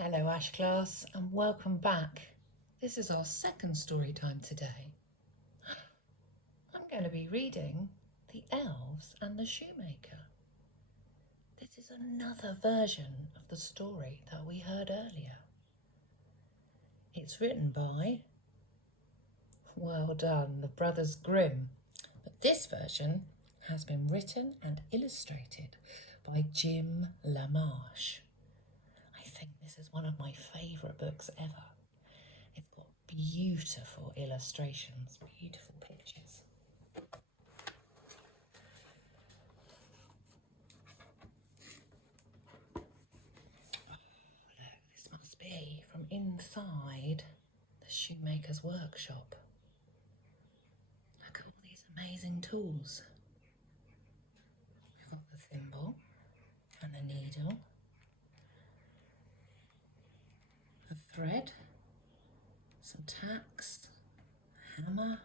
Hello Ash class and welcome back. This is our second story time today. I'm going to be reading The Elves and the Shoemaker. This is another version of the story that we heard earlier. It's written by, well done, the Brothers Grimm. But this version has been written and illustrated by LaMarche. I think this is one of my favourite books ever. It's got beautiful illustrations, beautiful pictures. Oh, look, this must be from inside the shoemaker's workshop. Look at all these amazing tools. We've got the thimble and the needle, a thread, some tacks, a hammer,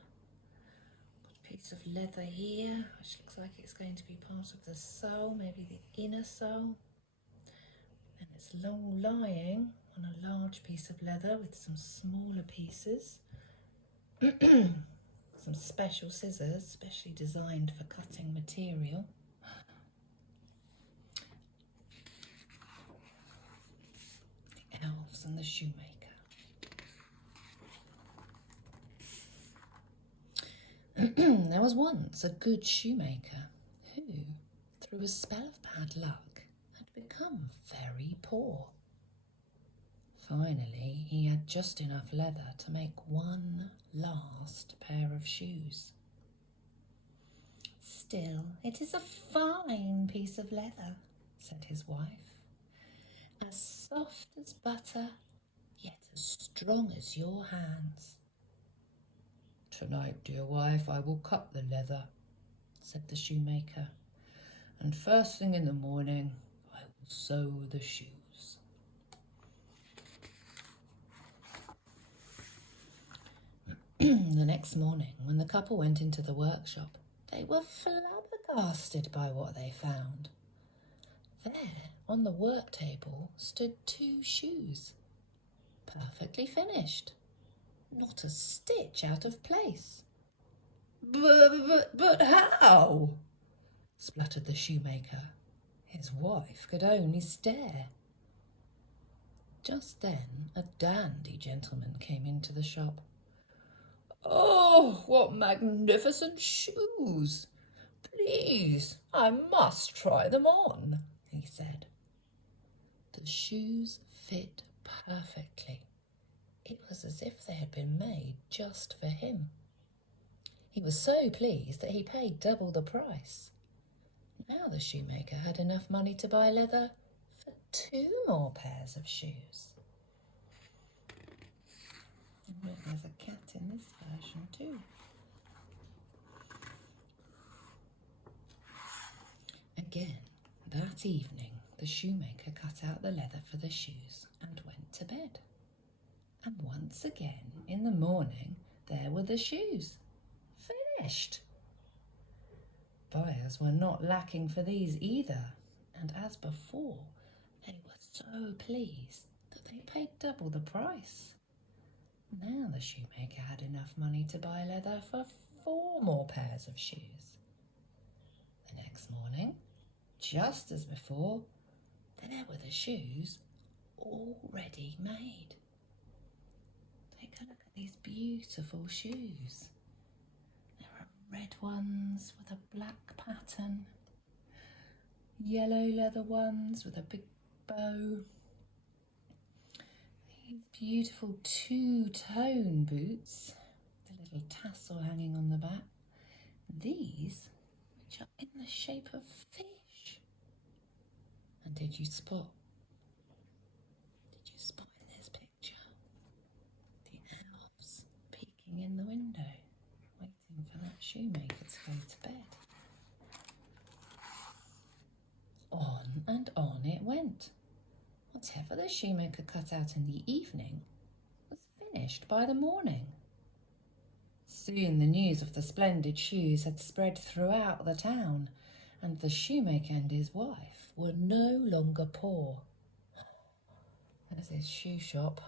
got a piece of leather here which looks like it's going to be part of the sole, maybe the inner sole, and it's long lying on a large piece of leather with some smaller pieces. Some special scissors, specially designed for cutting material. The Elves and the Shoemaker. There was once a good shoemaker who, through a spell of bad luck, had become very poor. Finally, he had just enough leather to make one last pair of shoes. "Still, it is a fine piece of leather," said his wife, "as soft as butter, yet as strong as your hands." "Tonight, dear wife, I will cut the leather," said the shoemaker, "and first thing in the morning I will sew the shoes." The next morning, when the couple went into the workshop, they were flabbergasted by what they found. There, on the work table, stood 2 shoes, perfectly finished, not a stitch out of place. But how?" spluttered the shoemaker. His wife could only stare. Just then, a dandy gentleman came into the shop. "Oh, what magnificent shoes! Please, I must try them on," he said. The shoes fit perfectly. It was as if they had been made just for him. He was so pleased that he paid double the price. Now the shoemaker had enough money to buy leather for 2 more pairs of shoes. And there's a cat in this version too. Again, that evening, the shoemaker cut out the leather for the shoes and went to bed. And once again, in the morning, there were the shoes. Finished! Buyers were not lacking for these either, and as before, they were so pleased that they paid double the price. Now the shoemaker had enough money to buy leather for 4 more pairs of shoes. The next morning, just as before, there were the shoes already made. Take a look at these beautiful shoes. There are red ones with a black pattern, yellow leather ones with a big bow, these beautiful 2-tone boots, the little tassel hanging on the back, these which are in the shape of fish. And did you spot in this picture the elves peeking in the window, waiting for that shoemaker to go to bed? On and on it went. Whatever the shoemaker cut out in the evening was finished by the morning. Soon the news of the splendid shoes had spread throughout the town, and the shoemaker and his wife were no longer poor. There's his shoe shop.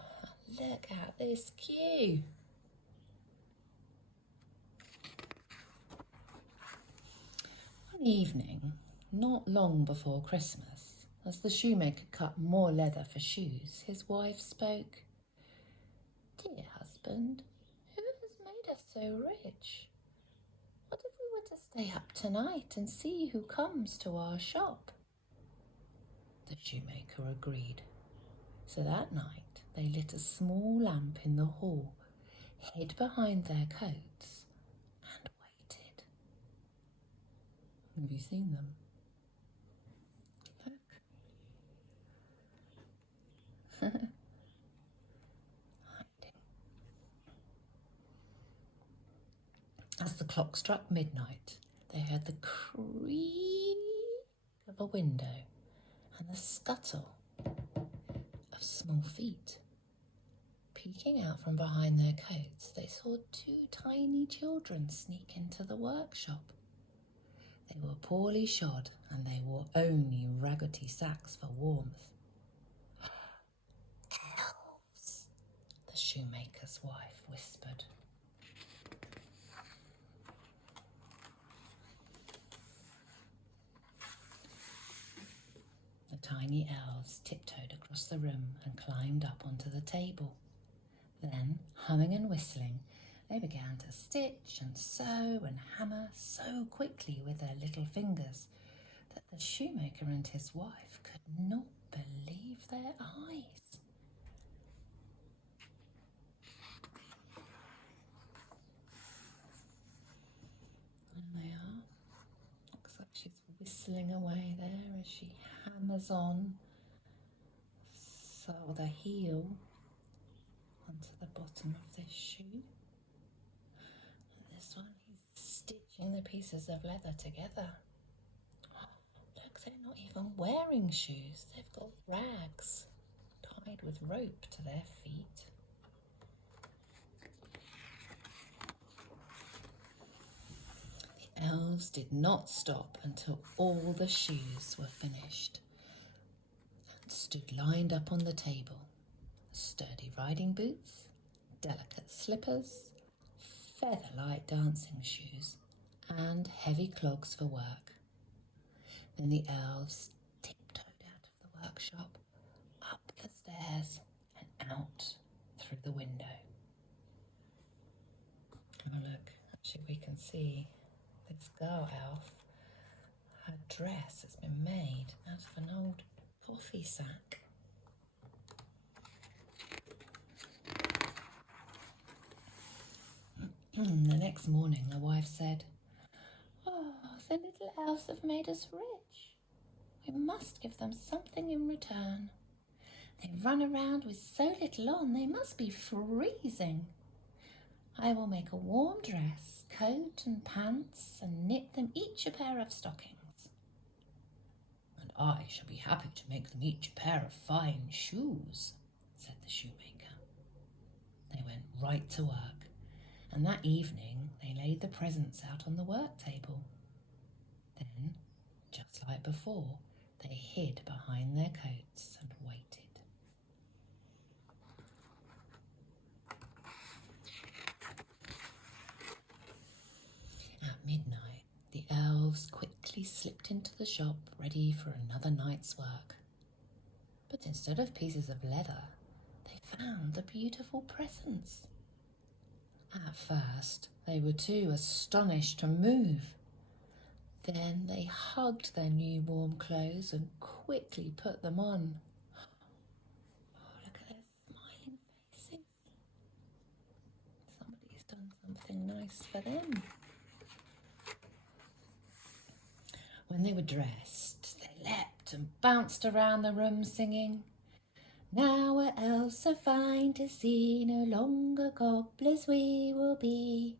Look at this queue. One evening, not long before Christmas, as the shoemaker cut more leather for shoes, his wife spoke. "Dear husband, who has made us so rich? What if we were to stay up tonight and see who comes to our shop?" The shoemaker agreed. So that night they lit a small lamp in the hall, hid behind their coats, and waited. Have you seen them? Look. Hiding. As the clock struck midnight, they heard the creak of a window and the scuttle of small feet. Peeking out from behind their coats, they saw two tiny children sneak into the workshop. They were poorly shod and they wore only raggedy sacks for warmth. "Elves," the shoemaker's wife whispered. The tiny elves tiptoed across the room and climbed up onto the table. Then, humming and whistling, they began to stitch and sew and hammer so quickly with their little fingers that the shoemaker and his wife could not believe their eyes. There they are. Looks like she's whistling away there as she hammers on the heel onto the bottom of this shoe. And this one, he's stitching the pieces of leather together. Look, they're not even wearing shoes. They've got rags tied with rope to their feet. The elves did not stop until all the shoes were finished and stood lined up on the table. Sturdy riding boots, delicate slippers, feather-light dancing shoes, and heavy clogs for work. Then the elves tiptoed out of the workshop, up the stairs, and out through the window. Oh look, actually we can see this girl elf. Her dress has been made out of an old coffee sack. The next morning the wife said, "Oh, the little elves have made us rich. We must give them something in return. They run around with so little on, they must be freezing. I will make a warm dress, coat and pants, and knit them each a pair of stockings." "And I shall be happy to make them each a pair of fine shoes," said the shoemaker. They went right to work, and that evening they laid the presents out on the work table. Then, just like before, they hid behind their coats and waited. At midnight, the elves quickly slipped into the shop, ready for another night's work. But instead of pieces of leather, they found the beautiful presents. At first, they were too astonished to move. Then they hugged their new warm clothes and quickly put them on. Oh, look at their smiling faces. Somebody's done something nice for them. When they were dressed, they leapt and bounced around the room singing, "Now we're elves so fine to see, no longer cobblers we will be."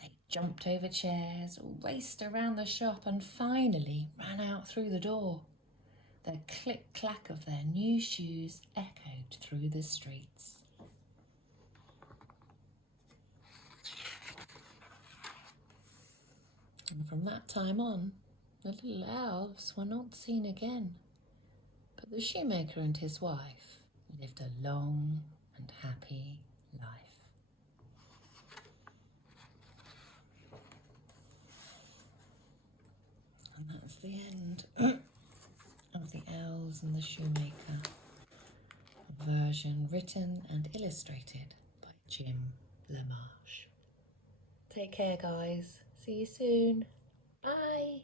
They jumped over chairs, raced around the shop, and finally ran out through the door. The click-clack of their new shoes echoed through the streets. And from that time on, the little elves were not seen again. But the shoemaker and his wife lived a long and happy life. And that's the end of the Elves and the Shoemaker version, written and illustrated by Jim LaMarche. Take care, guys. See you soon. Bye.